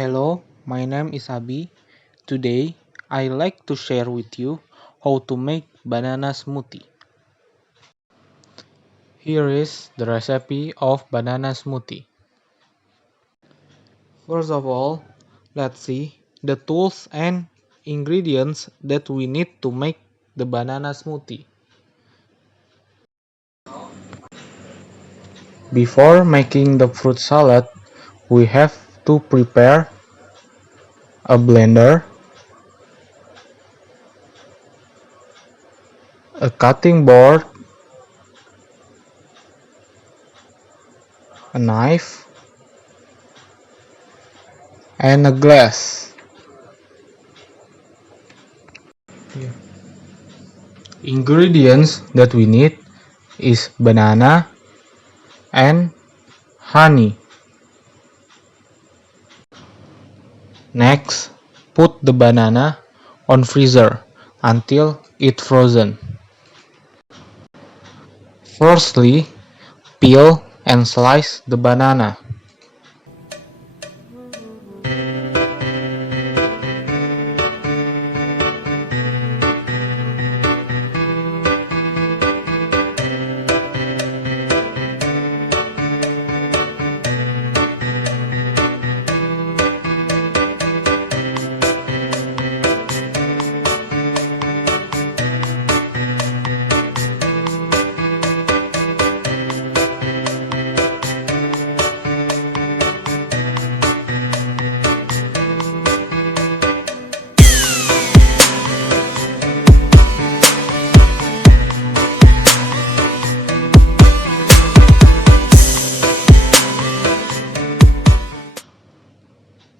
Hello, my name is Abi. Today, I like to share with you how to make banana smoothie. Here is the recipe of banana smoothie. First of all, let's see the tools and ingredients that we need to make the banana smoothie. Before making the fruit salad, we have to prepare a blender, a cutting board, a knife, and a glass. Ingredients that we need is banana and honey. Next, put the banana on freezer until it frozen. Firstly, peel and slice the banana.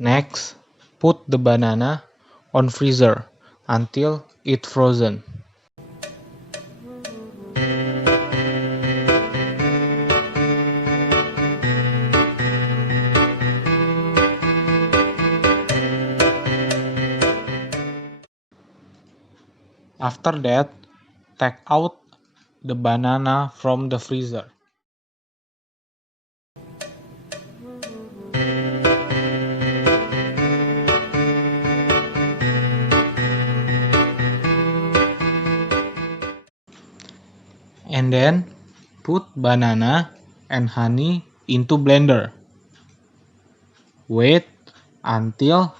Next, put the banana on freezer until it frozen. After that, take out the banana from the freezer. And then put banana and honey into blender. Wait until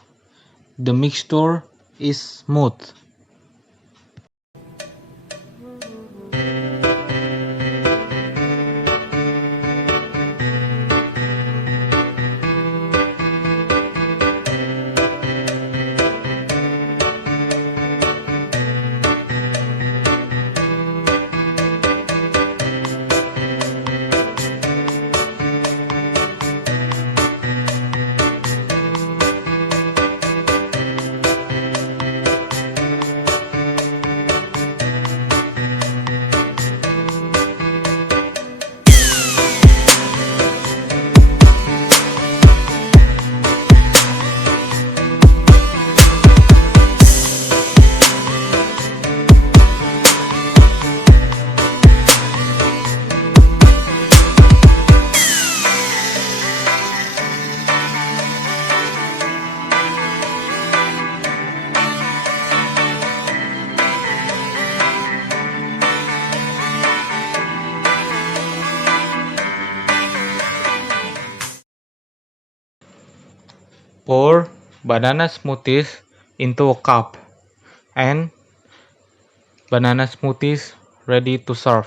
the mixture is smooth. Pour banana smoothies into a cup and banana smoothies ready to serve.